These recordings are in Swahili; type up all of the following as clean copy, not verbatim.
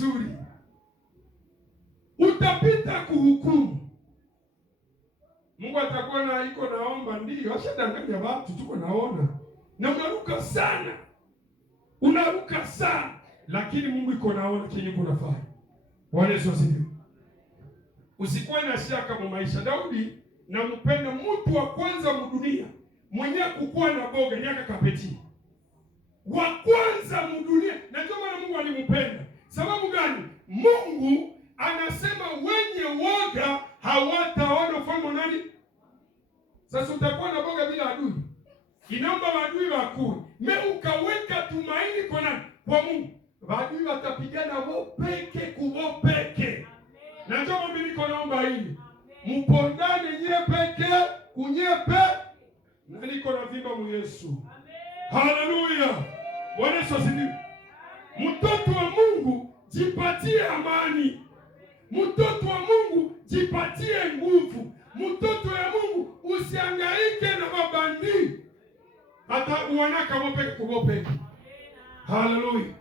mzuri. Utapita kuhukumu. Mungu atakuwa na iko naomba, ndio ashadanganya watu, tuko naona na unaruka sana, unaruka sana, lakini Mungu iko naona kenye kunafanya. Bwana Yesu asifiwe. Usikuwe na shaka kwa maisha. Daudi nampenda, mtu wa kwanza mdunia mwenye kukuwa na boga ni Kapeti, wa kwanza mdunia. Na ndio maana Mungu alimpenda. Sababu gani? Mungu anasema wenye woga hawataona ufalme wa nani? Sasa utakuwa na boga bila adui, inaomba adui wakue. Ukaweka tumaini kwa nani? Kwa Mungu. Adui watapigana wao peke kubo peke. Na ndio mimi niko naomba hili, mpondane nyie peke kunyepe, na niko na vimba mu Yesu. Haleluya. Bwana Yesu asifiwe. Mtoto wa Mungu jipatie amani. Mtoto wa Mungu jipatie nguvu. Mtoto wa Mungu usihangaike na mabandi. Hata uanaka wopeke kubopeke. Haleluya.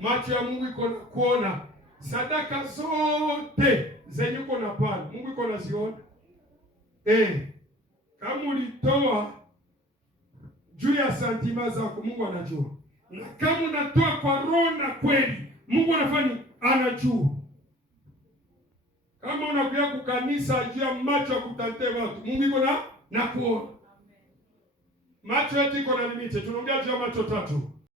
Macho ya Mungu iko kuona sadaka zote zenye uko na pale. Mungu iko naziona. Kama ulitoa juu ya santima zako, Mungu anajua. Na kama unatoa kwa roho na kweli, Mungu anajua. Kama unakuja kukanisa juu ya macho ya kutante watu, Mungu iko na kuona. Macho yetu iko na limite. Tunaongea juu ya macho tatu.